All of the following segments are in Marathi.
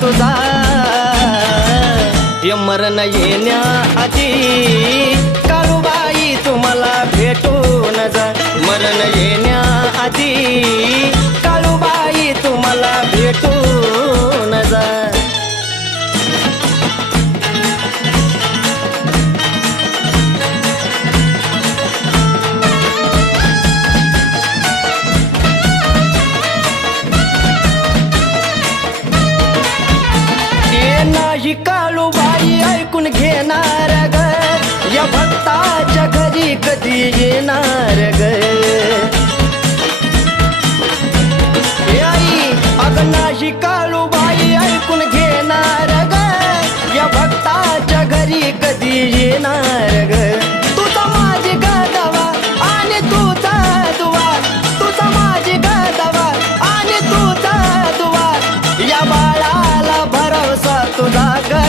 तुझा मरण येण्याआधी काळूबाई तुम्हाला भेटून जा मरण येण्याआधी काळूबाई तुम्हाला भेटून जा नाही काळूबाई ऐकून घेणार ग या भक्ताच्या घरी कधी येणार ग आई अगं नाही काळूबाई ऐकून घेणार ग या भक्ताच्या घरी कधी येणार ग तुझा माझी गदवा आणि तुझा दुवा तुझा माझी गदवा आणि तुझा दुवा या बाळाला भरवसा तुझा ग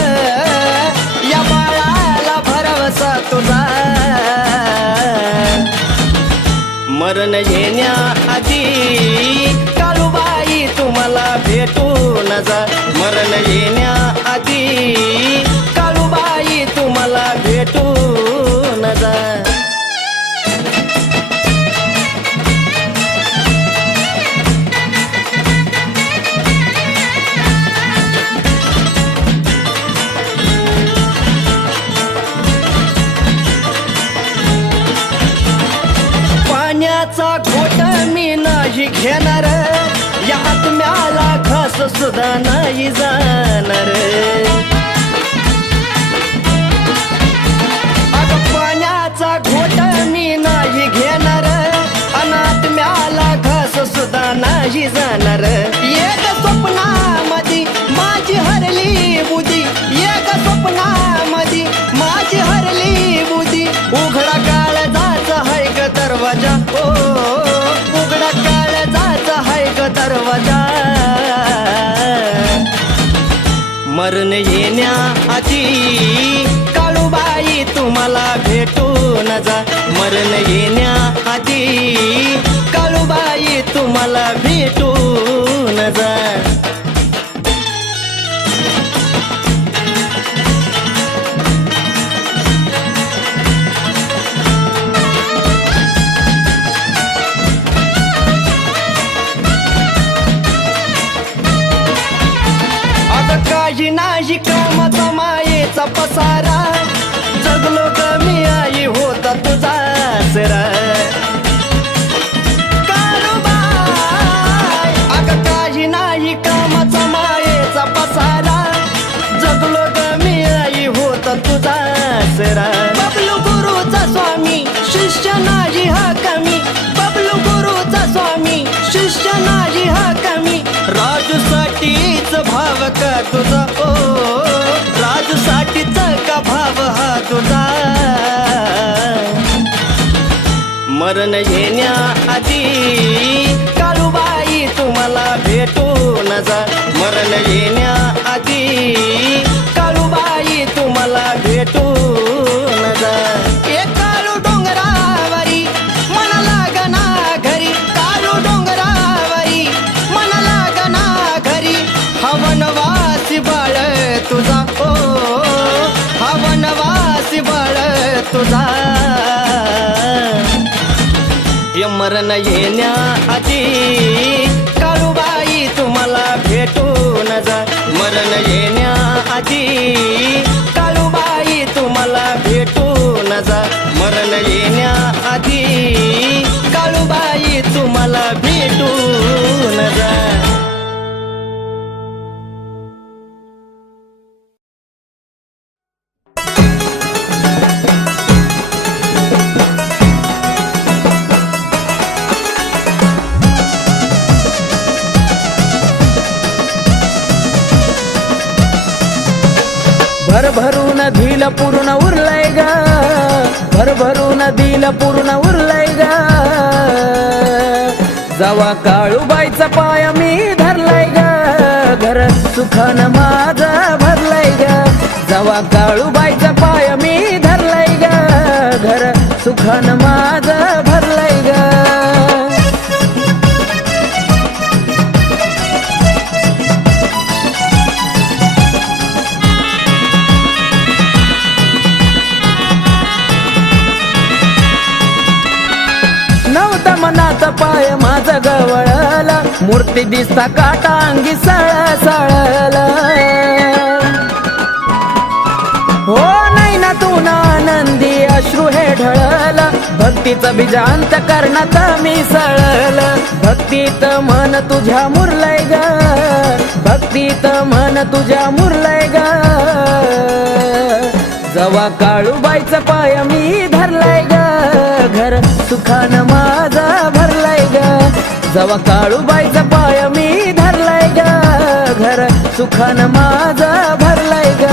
या बाळाला भरवसा तुझा मरण येण्याआधी काळूबाई तुम्हाला भेटून जा मरण येण्याआधी काळूबाई तुम्हाला भेटून जा पाण्याचा घोट मी नाही घेणार या आत्म्याला घास सुद्धा नाही जाणार अगं पाण्याचा घोट मी नाही घेणार अनात्म्याला घास सुद्धा नाही जाणार एक स्वप्नामध्ये माझी हरली बुद्धी एक स्वप्नामध्ये माझी हरली बुद्धी उघडा काळजाचा हाय ग दरवाजा ओ उघडा काळजाचा हाय ग दरवाजा मरण येण्याआधी काळूबाई तुम्हाला भेटून जा मरण येण्याआधी काळूबाई तुम्हाला भेटून जा काही नाही कामाचा मायेचा पसारा जगलो कमी आई होता तुझा आसरा काळूबाई अगं काही नाही कामाचा मायेचा पसारा जगलो कमी आई होता तुझा आसरा बबलू गुरुचा स्वामी शिष्य नाही हा कमी बबलू गुरुचा स्वामी शिष्य नाही हा कमी राजूसाठीच भाव का तुझा ओ राजूसाठीच का भाव हा तुझा मरण येण्याआधी काळूबाई तुम्हाला भेटून जा मरण येण्याआधी काळूबाई तुम्हाला भेटून जा एक काळू डोंगरावरी मन लागना घरी काळू डोंगरावरी मन लागना घरी हवनवासी बाळ तुझा ओ हवनवासी बाळ तुझा मरण येण्याआधी काळूबाई तुम्हाला भेटून जा मरण येण्याआधी काळूबाई तुम्हाला भेटून जा मरण येण्याआधी काळूबाई तुम्हाला भेटून जा भरभरून दिल पूर्ण उरलंय ग भरभरून दिल पूर्ण उरलंय ग जवा काळूबाईचा पाय मी धरलाय ग घर सुखानं माझं भरलंय ग जवा काळूबाईचा पाय मी धरलाय ग घर सुखानं माझं भरलंय ग बसता मनात पाय माझ गवळला, मूर्ती दिसता काटा अंगी सळसळला. हो नाही ना तू ना आनंदी अश्रू हे ढळला, भक्तीचं बीज अंतकरणात मिसळलं. भक्तीत मन तुझ्या मुरलय ग, भक्तीत मन तुझ्या मुरलय ग. जवा काळूबाईचा पाय मी धरलाय ग, घर सुखानं माझा भरलाय ग. जवा काळूबाईचा पाय मी धरलाय ग, घर सुखानं माझा भरलाय ग.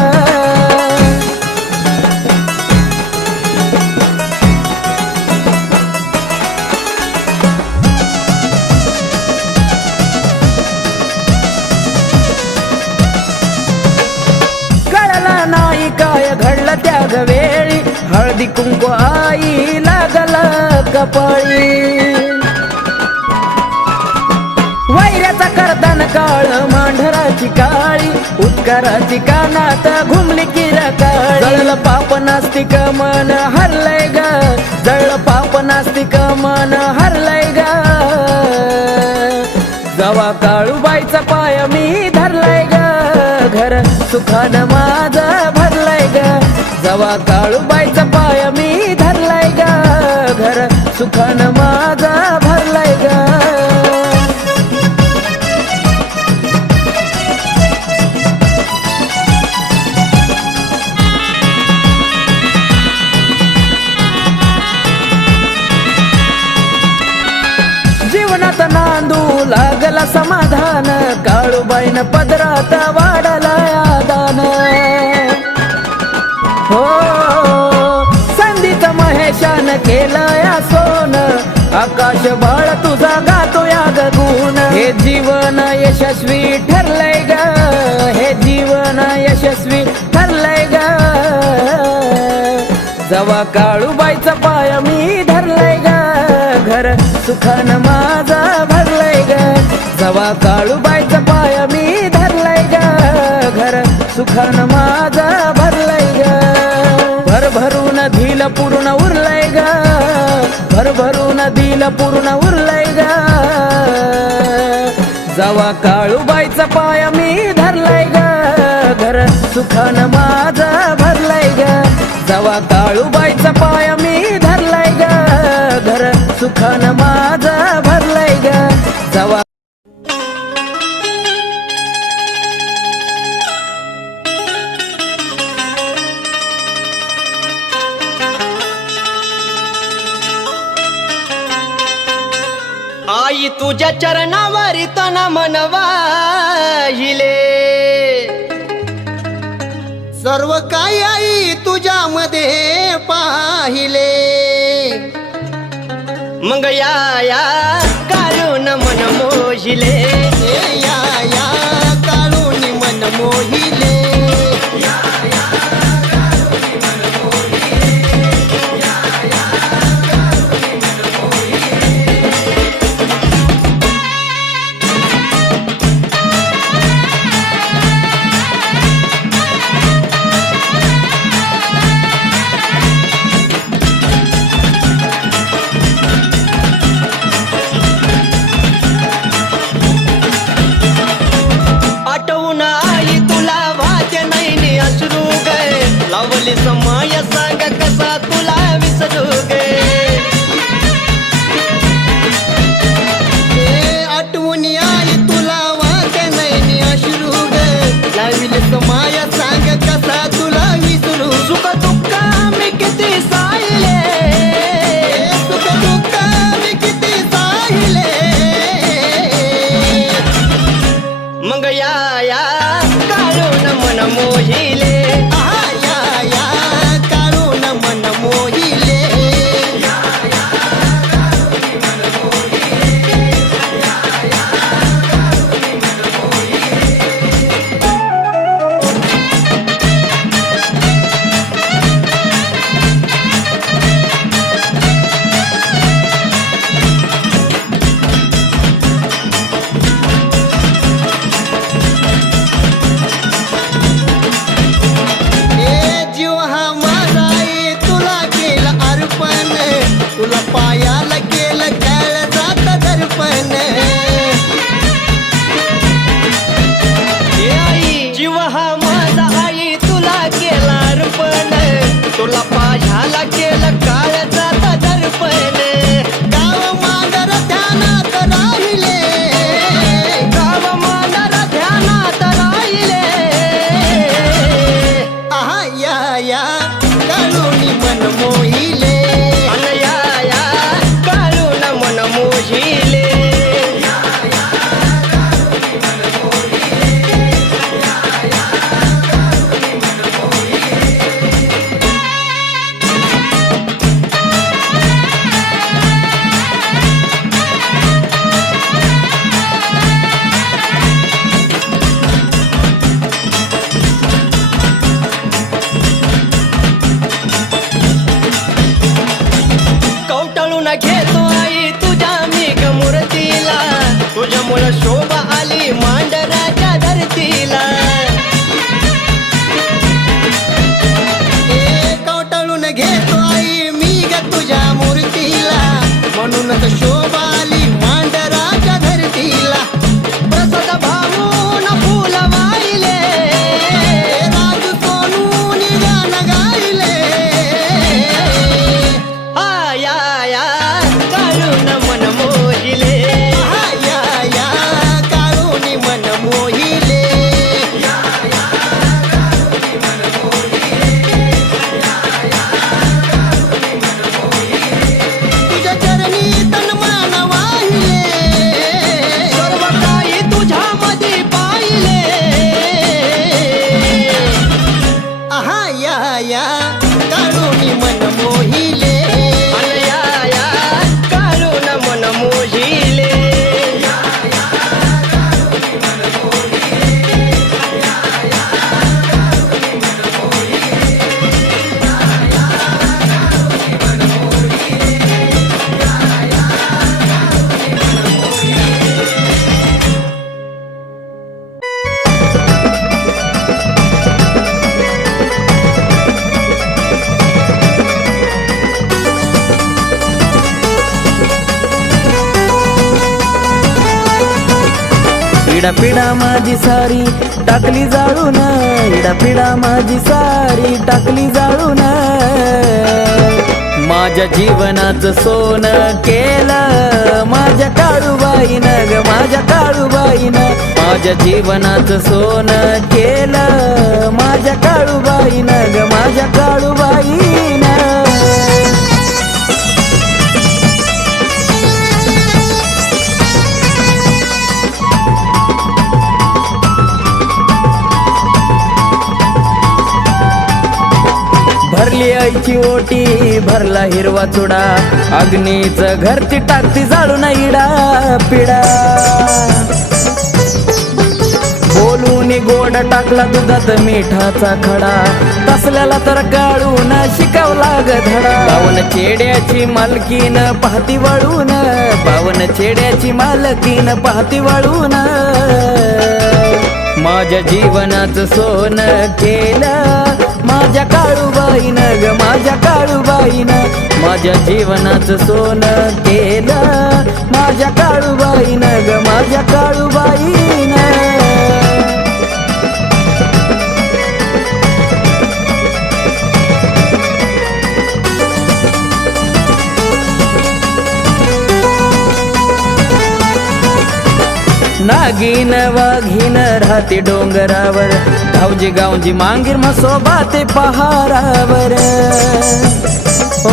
नाही काय घडलं त्या वेळी, हळदी कुंकू आई लागला कपाळी. वैऱ्याचा करताना काळ मांढराची काळी, उत्काराची कानात घुमली किरकाळी. जळलं पाप नास्तिक मन हरलय ग, जळलं पाप नास्तिक मन हरलय ग. जवा काळूबाईचा पाय मी धरलाय ग, घर सुखानं माझं भरलाय ग. जवा काळूबाईचा पाय मी धरलाय ग, घर सुखानं माझं भरलाय ग. जीवनात नांदू लागला समाधान, काळूबाईनं पदरात वाढला दान. हो संधीत महेशान केलं या सोन, आकाश बाळ तुझा गातो या गुण. हे जीवन यशस्वी ठरलंय ग, हे जीवन यशस्वी ठरलंय ग. जवा काळूबाईचा पाय मी धरलाय ग, घर सुखानं माझा भरलाय ग. जवा काळूबाईचा पाय मी धरलाय ग, घर सुखानं माझा भरलाय ग. भरभरून दिल पूर्ण उरलंय ग, भरभरून दिल पूर्ण उरलंय ग. जवा काळूबाईचा पाय मी धरलाय ग, घर सुखानं माझा भरलाय ग. जवा काळूबाईचा पाय मी धरलाय ग, घर सुखानं माझा भरलाय ग. जवा आई तुझ्या चरणावरी तना मनवाहिले, सर्व काही आई तुझ्यामध्ये पाहिले. मग या काळून मन मोहिले, या काळून मन मोहिले. आठवून आई तुला आई तुझ्या मेघ मूर्तीला, तुझ्यामुळं शोभा आली मांडराच्या धरतीला. कवटाळून घेतो आई मी ग तुझ्या मूर्तीला, म्हणूनच शोभा आली मांडराच्या धरतीला. प्रसाद भाऊन फुल वाहिले, राजू सोनून गाणं गायले. आया काळून मन मोहिले, आया काळून मन मोहिले. तुझ्या चरणी तन मन वाहिले, सर्व काही तुझ्यामध्ये पाहिले. या काळून मन मोहिले, या काळून मन मोहिले. पिढा माझी सारी टाकली जाळून, पिढा माझी सारी टाकली जाळून. माझ्या जीवनाचं सोनं केलं माझ्या काळूबाईनं ग, माझ्या काळूबाईनं. माझ्या जीवनाचं सोनं केलं माझ्या काळूबाईनं ग, माझ्या काळूबाईनं. भरली आईची ओटी, भरला हिरवा चुडा, अग्नीचं घर ती टाकती जाळून इडा पिडा. बोलून गोड टाकला दुधात मिठाचा खडा, तसल्याला तर काळून शिकवला ग धडा. पावन चेड्याची मालकीन पाहती वळून, पावन चेड्याची मालकीन पाहती वळून. माझ्या जीवनाचं सोनं केलं माझ्या काळूबाईनं ग, माझ्या काळूबाईनं. माझ्या जीवनाचं सोनं केलं माझ्या काळूबाईनं ग, माझ्या काळूबाईनं. नागिन वाघीन राहते डोंगरावर, धावजी गावजी मांगीर मसोबा ते पहारावर. ओ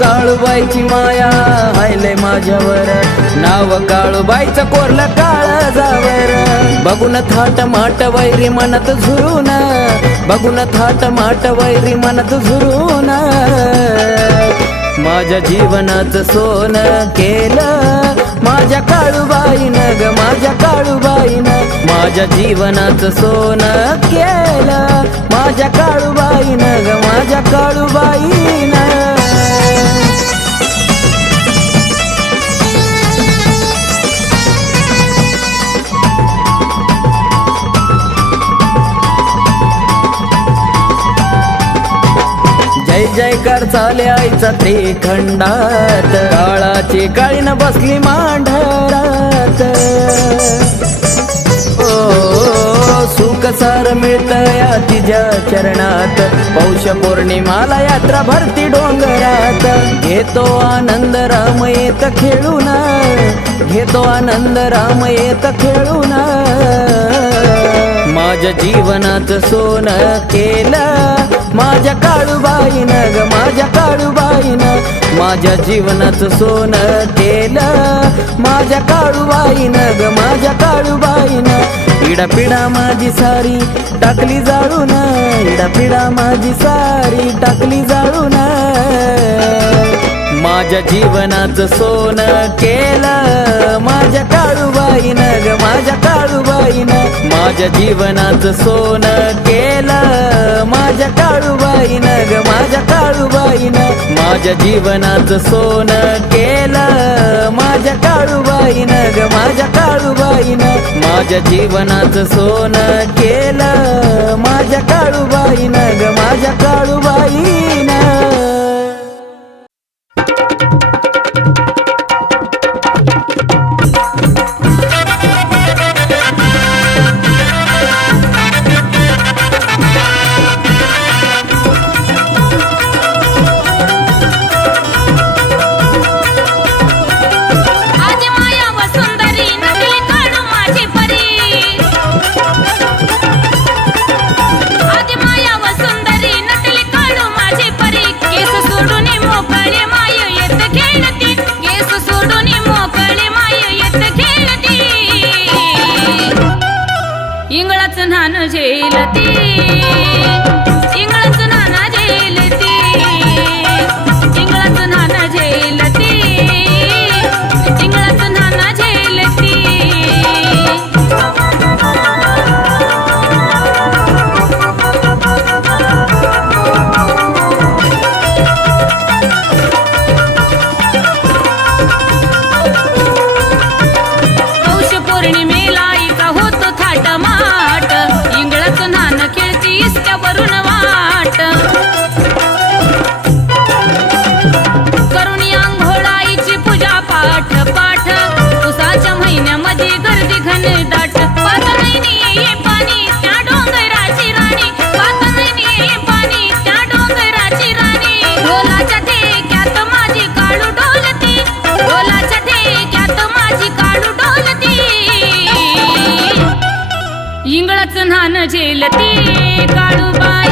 काळूबाईची माया हायले माझ्यावर, नाव काळूबाईचं कोरलं काळजावर. बघून थाट माट वैरी मनत झुरून, बघून थाट माट वैरी मनत झुरून. माझ्या जीवनाचं सोनं केलं माझ्या काळूबाईनं ग, माझ्या काळूबाईनं. माझ्या जीवनाचं सोनं केलं माझ्या काळूबाईनं ग, माझ्या काळूबाईनं. जय जयकार चाले आईचा त्रिखंडात, काळाची काळीन बसली मांढरात. ओ सुख सार मिळतं या तिच्या चरणात, पौष पौर्णिमाला यात्रा भरती डोंगरात. घेतो आनंद राम येत खेळून, घेतो आनंद राम येत खेळून. माझ्या जीवनाचं सोनं केलं माझ्या काळूबाईनं ग, माझ्या काळूबाईनं. माझ्या जीवनाचं सोनं केलं माझ्या काळूबाईनं ग, माझ्या काळूबाईनं. पिढा पिढा माझी सारी टाकली जाळून, पिढा पिढा माझी सारी टाकली जाळून. माझ्या जीवनाचं सोनं केलं माझ्या काळूबाईनं ग माझ्या काळूबाईनं माझ्या जीवनाचं सोनं केलं माझ्या काळूबाईनं ग माझ्या काळूबाईनं माझ्या जीवनाचं सोनं केलं माझ्या काळूबाईनं ग माझ्या काळूबाईनं माझ्या जीवनाचं सोनं केलं माझ्या काळूबाईनं ग माझ्या काळूबाईनं झेलती इंगळच नाना झेलती इंगळच नाना झेलती इंगळच नाना झेलती पौष पौर्णिमेला इका होतो थाटमाट इंगळच नान खेळती इस्त्यावरून वाट करुणी आंघोळाईची पूजा पाठ पाठ उसाच्या महिन्यामध्ये गर्दी घनदाट पात नाही ये पाणी त्या डोंगराची राणी पात नाही ये पाणी त्या डोंगराची राणी ढोलाच्या ठेक्यात माझी काळू डोलती ढोलाच्या ठेक्यात माझी काळू डोलती इंगळच नान झेलती काळूबाई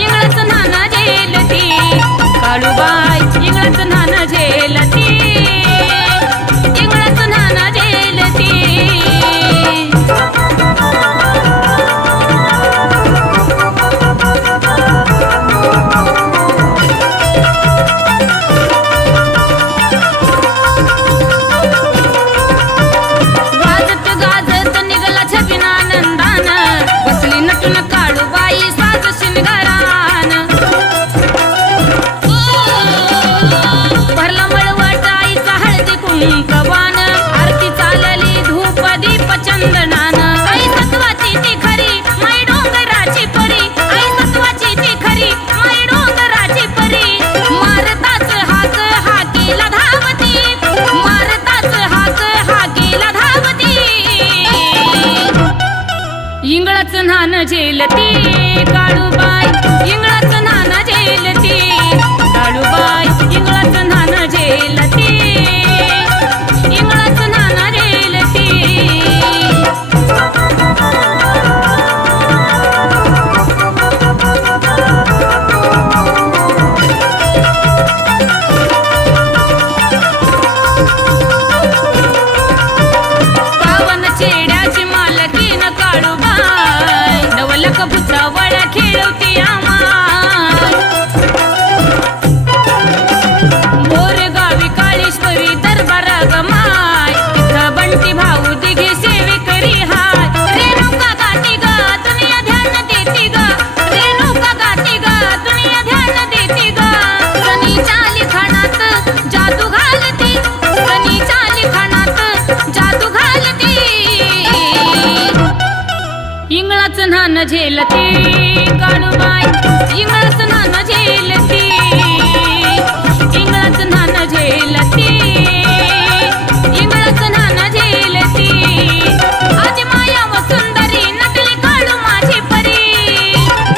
इंगळच नान झेलती काळूबाई इंगळच नान झेलती इंगळच नान झेलती गाजत गाजत निघला छबिना आनंदान बसली नटून काळूबाई साज शिंगारान भरला मळवट आईचा हळदी कुंकवान आरती चालली धूप दीप चंदनान आई सत्वाची ती खरी माई डोंगराची परी आई सत्वाची ती खरी माई डोंगराची परी मारताच हाक हाकेला धावती मारताच हाक हाकेला धावती इंगळच नान झेलती काळूबाई इंगळच नान झेलती काळूबाई इंगळच नान झेलती इंगळच नान झेलती पावन चेड्याची मालकीन काळूबाई नवलक भुसावळ खेळवती आमाय बोरगावी काळेश्वरी दरबार गमाय तिथं बंटी भाऊ दिघे सेवेकरी हाय रेणुका गाती ग दुनिया ध्यान देती ग रेणुका गाती ग दुनिया ध्यान देती ग सनीच्या लिखाणात जादू घालती सनीच्या लिखाणात जादू घालती इंगळच नान झेलती काळूबाई इंगळच नान झेलती इंगळच नान झेलती इंगळच नान झेलती आज माया व सुंदरी नटली काळू माझी परी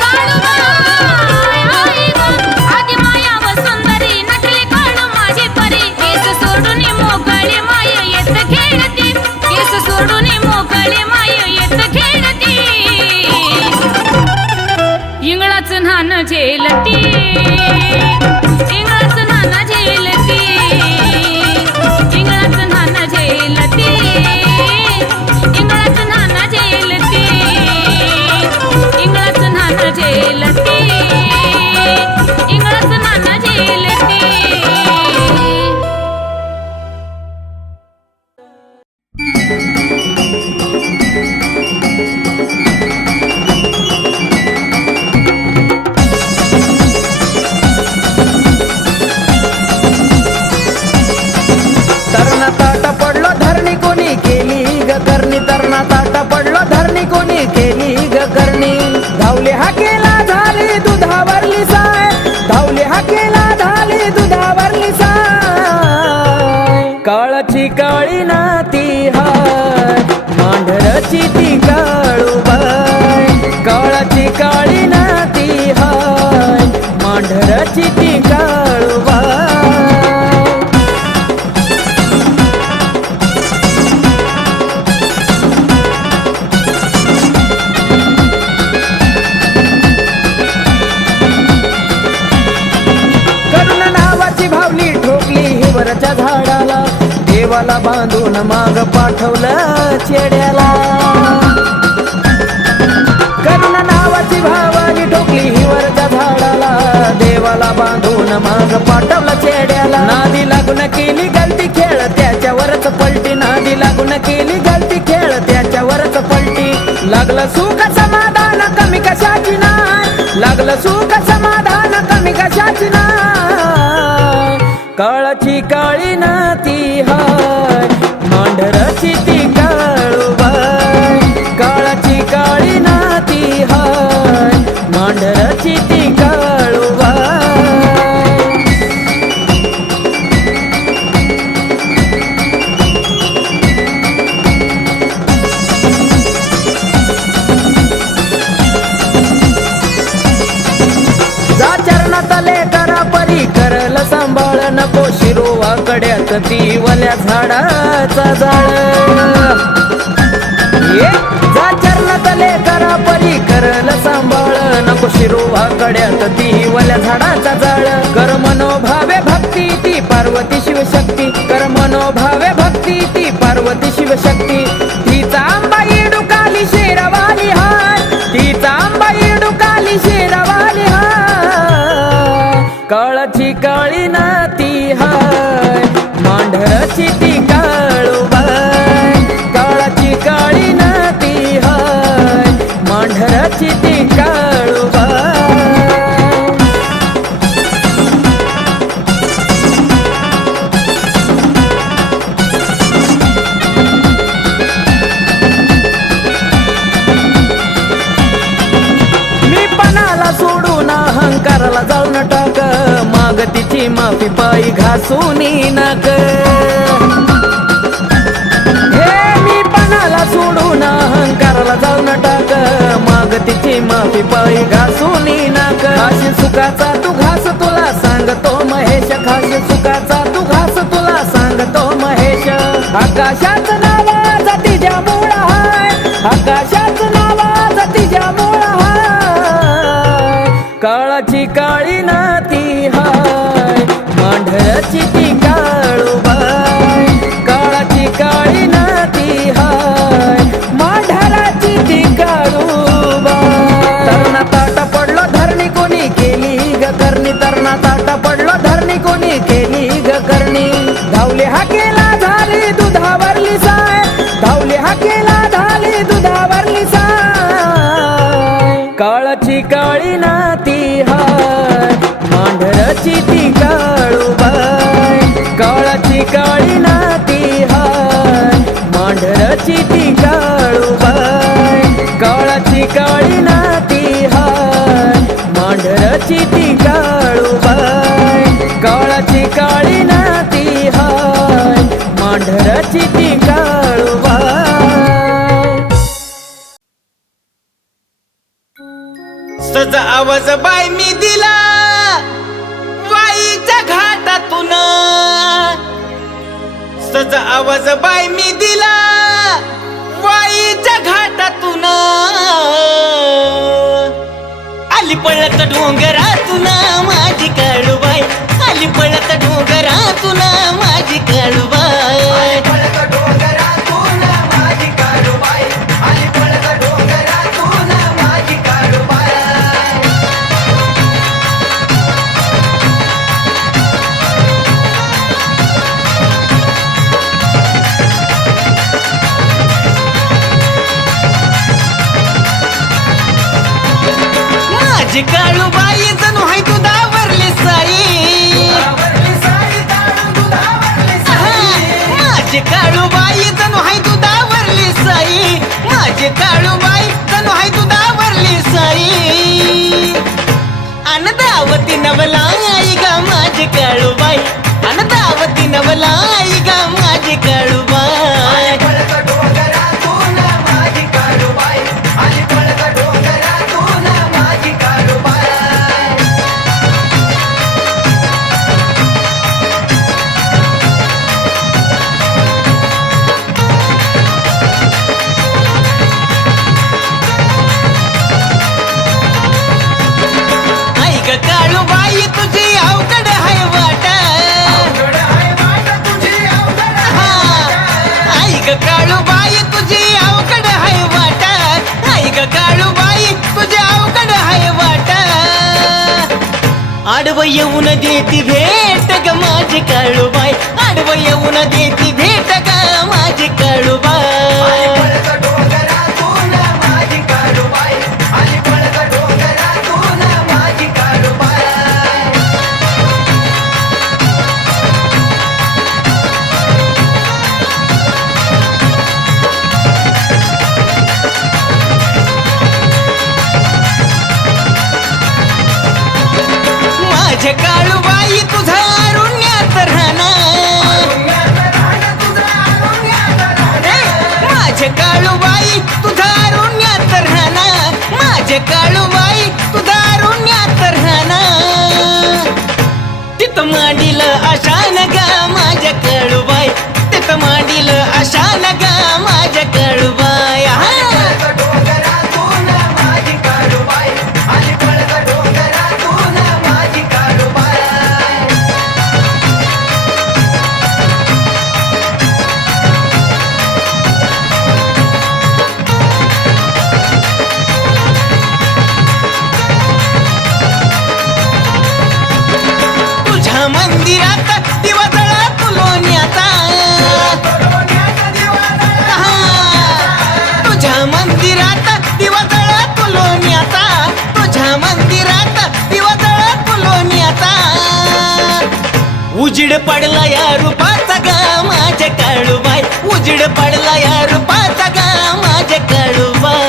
काळूबाई आई ग आधी माया व सुंदरी नटली काळू माझी परी केस सोडून मोकळे माय येत खेळती केस सोडून मोकळे माय येत खेळती इंगळच नान झेलती काळाची काळी नाती हाय मांढराची ती काळूबाई काळाची काळी नाती हाय मांढराची ती काळूबाई करुणा नावाची भावली ठोकली हिवरच्या झाडाला देवाला बांधून माग पाठवलं चेड्याला करुणा नावाची भावाली ठोकली हिवरच्या झाडाला देवाला बांधून माग पाठवलं चेड्याला नादी लागून केली गलती खेळ त्याच्यावरच पलटी नादी लागून केली गलती खेळ त्याच्यावरच पलटी लागलं सुख समाधान कमी कशाची नाही लागलं सुख समाधान कमी कशाची नाही काळाची काळी नाती हाय मांढराची ती काळूबाई काळाची काळी नाती हाय मांढराची ती काळूबाई जा चरणात लेकरा परी करल सांभाळ नको शिरोवा कड्यात ती वल्या झाडाचा जाळ जा चरणात लेकरा परी करल सांभाळ नको शिरोवा कड्यात ती वल्या झाडाचा जाळ कर मनोभावे भक्ती ती पार्वती शिवशक्ती कर मनोभावे भक्ती ती पार्वती शिवशक्ती तिचा आंबाई डुकाली शेरवाली हाय तिचा आंबाई डुकाली शेरवाली हाय काळाची काळी नाती हाय मांढराची ती काळूबाई काळाची काळी नाती हाय मांढराची ती काळूबाई मी पणाला सोडून अहंकाराला जाऊन टाक माग तिची माफी पायी घासून नाक हे मी पणाला सोडून अहंकाराला जाऊन टाक माग तिची माफी पायी घासून नाक खाशी सुखाचा तू घास तुला सांगतो महेश खाशी सुखाचा तू घास तुला सांगतो महेश आकाशाच नावाज तिच्या मूळ हाय आकाशाच नावाज तिच्या मूळ हाय काळाची काळी नाती हाय मांढराची ती काळूबाई काळाची काळी नाती हाय मांढराची ती काळूबाई तरणा ताटा पडलो धरणी कोणी केली ग करणी तरणा ताटा पडलो धरणी कोणी केली ग करणी धावले हाकेला झाली दुधावरली साय धावले हाकेला झाली दुधावरली साय काळाची काळी नाती हाय मांढराची ती काळूबाई काळाची काळी नाती हाय मांढराची ती काळूबाई काळाची काळी नाती हाय मांढराची ती काळूबाई काळाची काळी नाती हाय मांढराची ती काळूबाई सज आवाज बाय मी दिला वाईच्या घाटातून सज आवाज बाय मी दिला वाईच्या घाटातून आली पळत डोंगरातून माझी काळूबाई आली पळत डोंगरातून माझी काळूबाई माझी काळूबाई जणू हाय दुधावरली साई माझी काळूबाई जणू हाय दुधावरली साई माझी काळूबाई जणू हाय दुधावरली साई अनदावती नवलाई ग माझी काळूबाई अनदावती नवलाई ग आडवं येऊन देती भेट ग माझी काळूबाई, आडवं येऊन देती भेट ग माझी काळूबाई. माझ्या काळूबाई तुझा अरुण्यात राहणार, माझ्या काळूबाई तुझा अरुण्यात राहणार, माझ्या काळूबाई तुझा अरुण्यात राहणार. तिथं मांडील आशान गा माझ्या काळूबाई, तिथं मांडील आशान गा माझ्या काळूबाई. मंदिरात दिवा जळा तुलोन्याचा, तुझ्या मंदिरात दिवा जळा तुलोन्याचा, तुझ्या मंदिरात दिवा जळा तुलोन्याचा. उजेड पडला या रूपाचा गा माझ्या काळूबाई, उजेड पडला या रूपाचा गा माझ्या काळूबाई.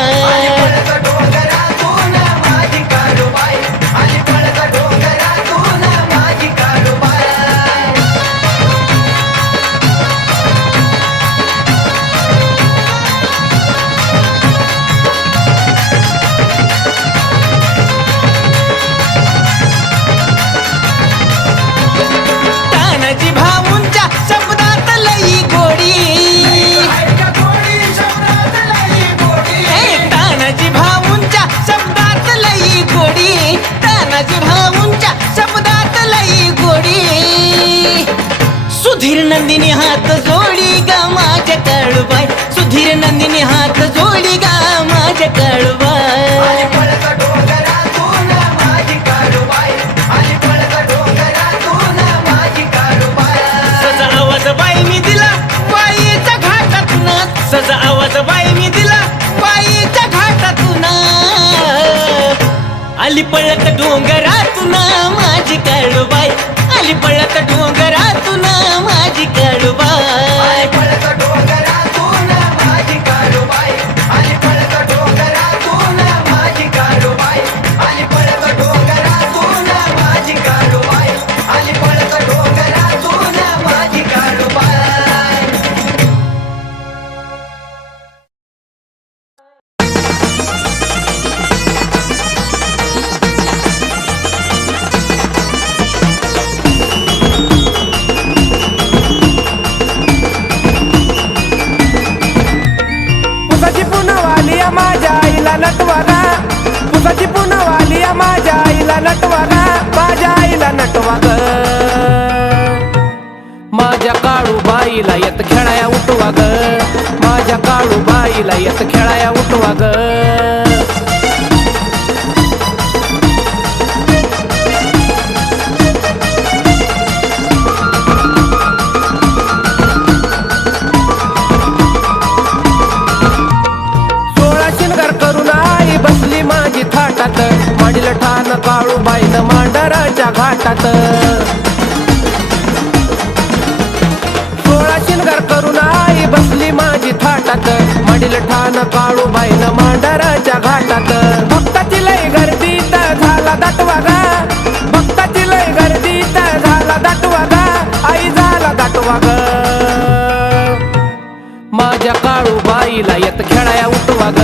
सुधीर नंदिनी हात जोडी गा माझ्या काळूबाई, सुधीर नंदिनी हात जोडी गा माझ्या काळूबाई. सजा आवाज बाई मी दिला बाईच्या घाटातून, सजा आवाज बाई मी दिला बाईच्या घाटातून. आली पळत डोंगरातून माझी काळूबाई, आली पळत डोंगरातून माझी काळूबाई. नटवागा पुसाची पुनावाली माझ्या आईला नटवागा, माझ्या आईला नटवाग. माझ्या काळूबाईला येत खेळाया उठवाग, माझ्या काळूबाईला येत खेळाया उठवाग. मांडील ठाण काळूबाईन मांडराच्या घाटात. 16 शिनगार करून आई बसली माझी थाटात, मांडील ठाण काळूबाईन मांडराच्या घाटात. भक्ताची लय गर्दीत झाला दाटवागा, भक्ताची लय गर्दीत झाला दाटवागा, आई झाला दाटवागा. माझ्या काळूबाईला येत खेळाया उठवाग,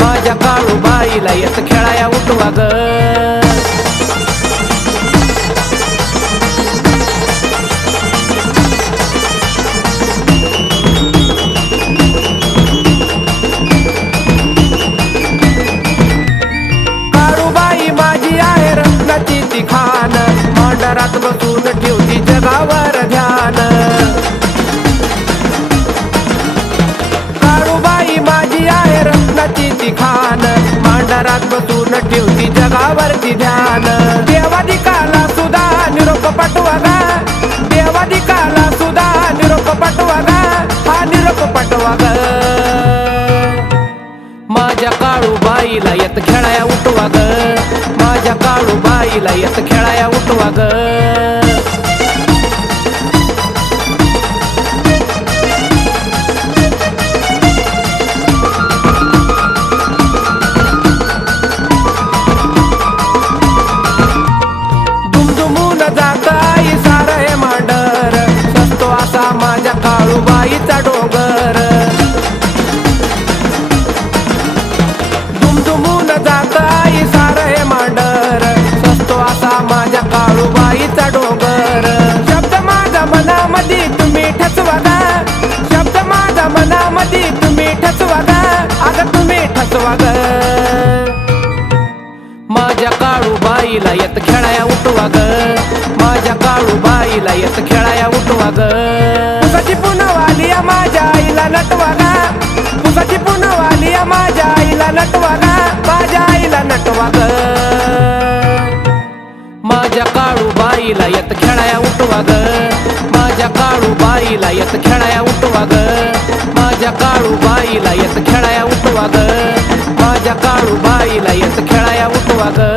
माझ्या काळूबाईला येत खेळाया उठवाग. काळूबाई माझी आहे रत्नाची ती खान, मांडरात बसून ठेवती जगावर ध्यान. काळूबाई माझी आहे रत्नाची ती खान, मांडरात बसून ठेवती जगावरती ध्यान. देवाधिकार पाठवा गा देवादिकाला सुद्धा निरोप पाठवा गा हा निरोप पाठवा गा माझ्या काळूबाईला येत खेळाया उठवा ग माझ्या काळूबाईला येत खेळाया उठवा ग जात आई सारं हे मांडर सस्तो असा माझ्या काळूबाईचा डोंगर दुमदुमून जात आई सारं हे मांडर सस्तो असा माझ्या काळूबाईचा डोंगर शब्द माझ्या मनामध्ये तुम्ही ठसवा गा शब्द माझ्या मनामध्ये तुम्ही ठसवा गा अगं तुम्ही ठसवा ग माझ्या काळूबाईला येत खेळाया उठवा ग माझ्या काळूबाईला येत खेळाया उठवा ग पुसाची पुनवाली माझ्या आईला नटवा गा पुसाची पुनवाली माझ्या आईला नटवा गा माझ्या आईला नटवा ग माझ्या काळूबाईला येत खेळाया उठवा ग माझ्या काळूबाईला येत खेळाया उठवा ग माझ्या काळूबाईला येत खेळाया उठवा ग माझ्या काळूबाईला येत खेळाया उठवा ग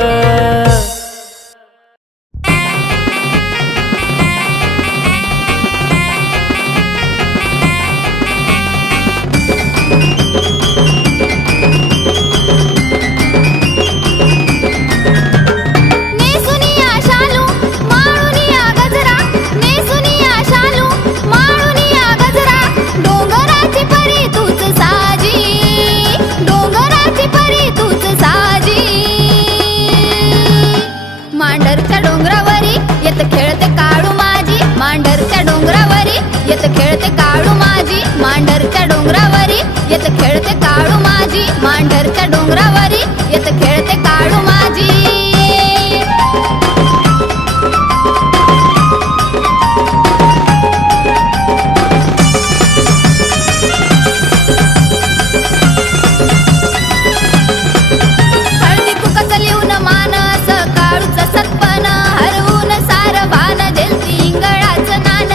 मांढरच्या डोंगरावरी येत खेळते काळू माझी मांढरच्या डोंगरावरी येत खेळते काळू माझी हळदी कुकाचं लिहून मानस काळूचं सत्पन हरवून सार भान झेलती इंगळाचं नान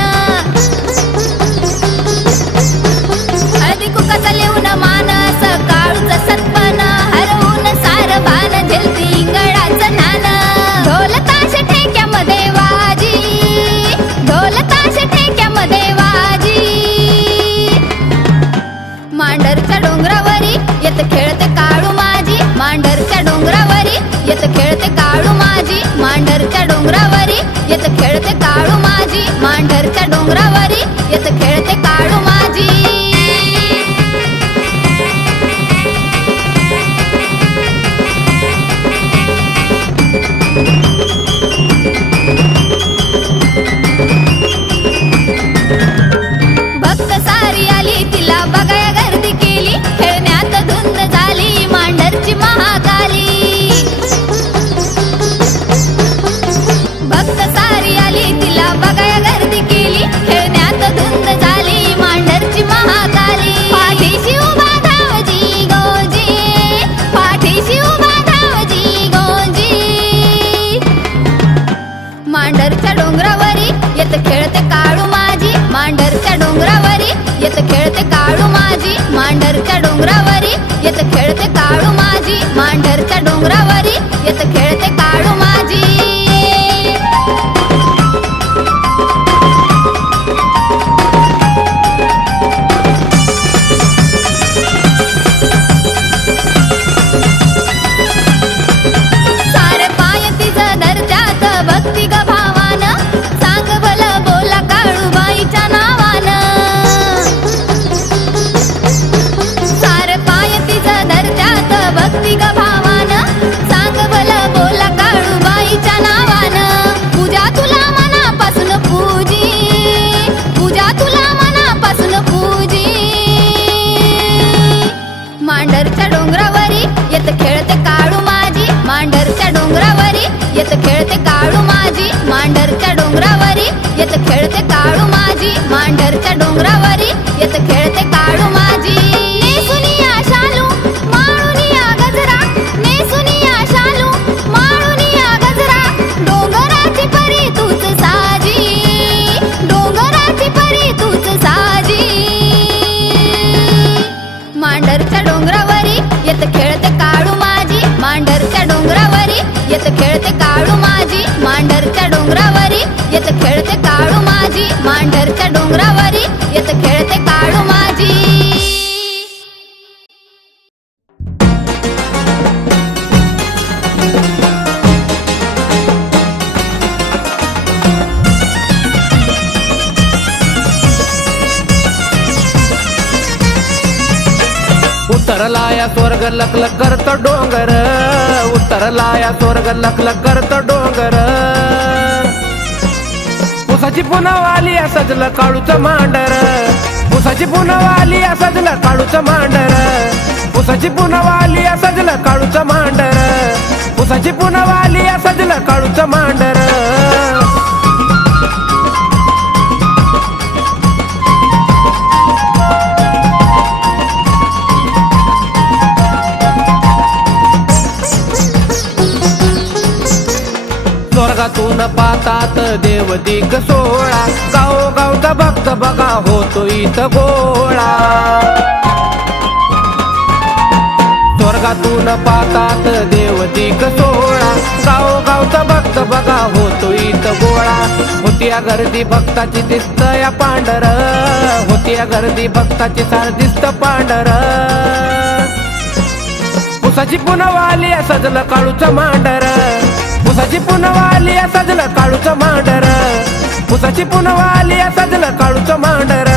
हळदी कुकाचं लिहून मानस काळूचं सत्पन हरवून सार भान झेलती इंगळाचं नान ढोल ताश ठेक्यामध्ये वाजी ढोल ताश ठेक्यामध्ये वाजी मांढरच्या डोंगरावरी येत खेळते काळू माझी मांढरच्या डोंगरावरी येत खेळते काळू माझी मांढरच्या डोंगरावरी येत खेळते काळू माझी मांढरच्या डोंगरावरी येत खेळते काळू माझी भक्त सारी आली तिला बघाया गर्दी केली खेळण्यात धुंद झाली मांढरची महाकाली भक्त सारी आली तिला बघाया गर्दी केली खेळण्यात धुंद झाली मांढरची महाकाली पाठीशी उभा धावजी गोजी पाठीशी उभा धावजी गोजी मांढरच्या डोंगरावरी येत खेळते काळू माझी मांढरच्या डोंगरावरी येत खेळते काळू माझी मांढरच्या डोंगरावरी येत खेळते काळू माझी मांढरच्या डोंगरावरी येत खेळते काळू माझी सारे पाय तिचं दर्जात भक्ती ग भावान सांग भलं बोला काळूबाईच्या नावानं सारे पाय तिचं दर्जात भक्ती ग भावान सांग भलं बोला काळूबाईच्या नावानं पूजा तुला मनापासून पूजी पूजा तुला मनापासून पूजी मांढरच्या डोंगरावरी येत खेळते काळू माझी मांढरच्या डोंगरावरी येत खेळते काळू माझी मांढरच्या डोंगरावरी येत खेळते काळू माझी मांढरच्या डोंगरावरी येत खेळते काळू माझी नेसुनिया शालू माळुनिया गजरा नेसुनिया शालू माळुनिया गजरा डोंगराची परी तूच सारी खेळते काळू माझी मांढरच्या डोंगरावरी येत खेळते काळू माझी उतरला या स्वर्ग लकलक करतो डोंगर, उतरला या स्वर्ग लकलक करतो डोंगर. उसाची पुनवाली सजलं काळूचं मांडर, उसाची पुनवाली सजलं काळूचं मांडर, उसाची पुनवाली सजलं काळूचं मांडर, उसाची पुनवाली सजलं काळूचं मांडर. स्वर्गातून पातात देव दिग सोळा, गावोगावचा भक्त बघा होतो इथं गोळा. स्वर्गातून पातात देव दिग सोळा, गावोगावचा भक्त बघा होतो इथं गोळा. होत्या गर्दी भक्ताची दिसत या पांढर, होत्या गर्दी भक्ताची सार दिसत पांढर. उसाची पुनवाली सजलं काळूचं मांडर, उसाची पुनवाली सजलं काळूचं मांडर, उसाची पुनवाली सजलं काळूचं मांडर,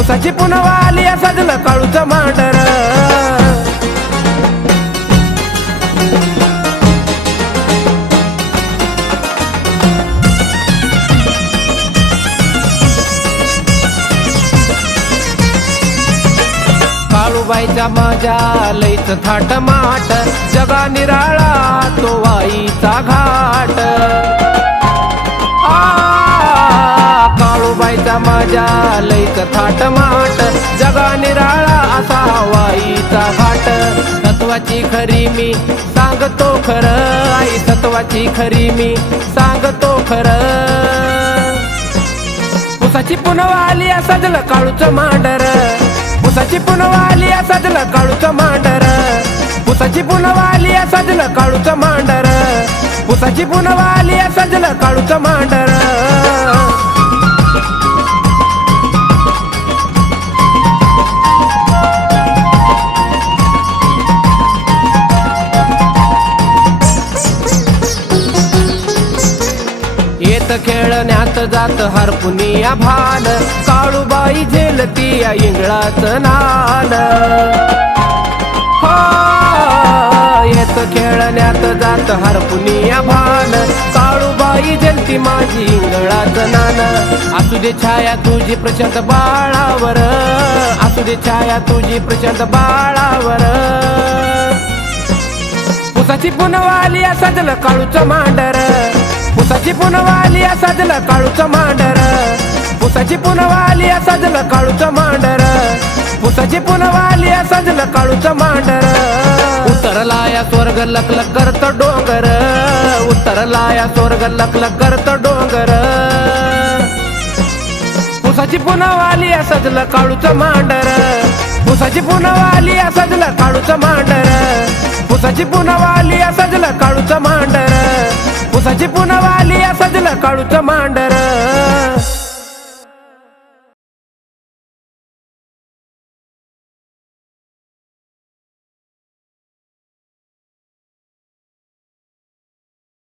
उसाची पुनवाली सजलं काळूचं मांडर. काळूबाईचा माझ्या लईच थाट माट, जगा निराळा तो वाईचा घाट. काळूबाईचा माझ्या लईच थाट माट, जगा निराळा असा वाईचा घाट. सत्वाची खरी मी सांगतो खरं, आई सत्वाची खरी मी सांगतो खरं. उसाची पुनवाली सजलं काळूचं मांडर, उसाची पुनवाली सजलं काळूचं मांडर, उसाची पुनवाली सजलं काळूचं मांडर, उसाची पुनवाली सजलं काळूचं मांडर. येत खेळण्यात जात हरपुनिया भान, काळूबाई झेलती या इंगळाचं नान. येत खेळण्यात जात हरपुनिया भान, काळूबाई झेलती माझी इंगळाचं नान. असू दे छाया तुझी प्रशांत बाळावर, असू दे छाया तुझी प्रशांत बाळावर. उसाची पुनवाली सजलं काळूचं मांडर, उसाची पुनवाली सजलं काळूचं मांडर, उसाची पुनवाली सजलं काळूचं मांडर, उसाची पुनवाली सजलं काळूचं मांडर. उतरला या स्वर्ग लकलक करतो डोंगर, उतरला या स्वर्ग लकलक करतो डोंगर. उसाची पुनवाली सजलं काळूचं मांडर, उसाची पुनवाली सजलं काळूचं मांडर, उसाची पुनवाली सजलं काळूचं मांडर, उसाची पुनवाली सजलं काळूचं मांडर.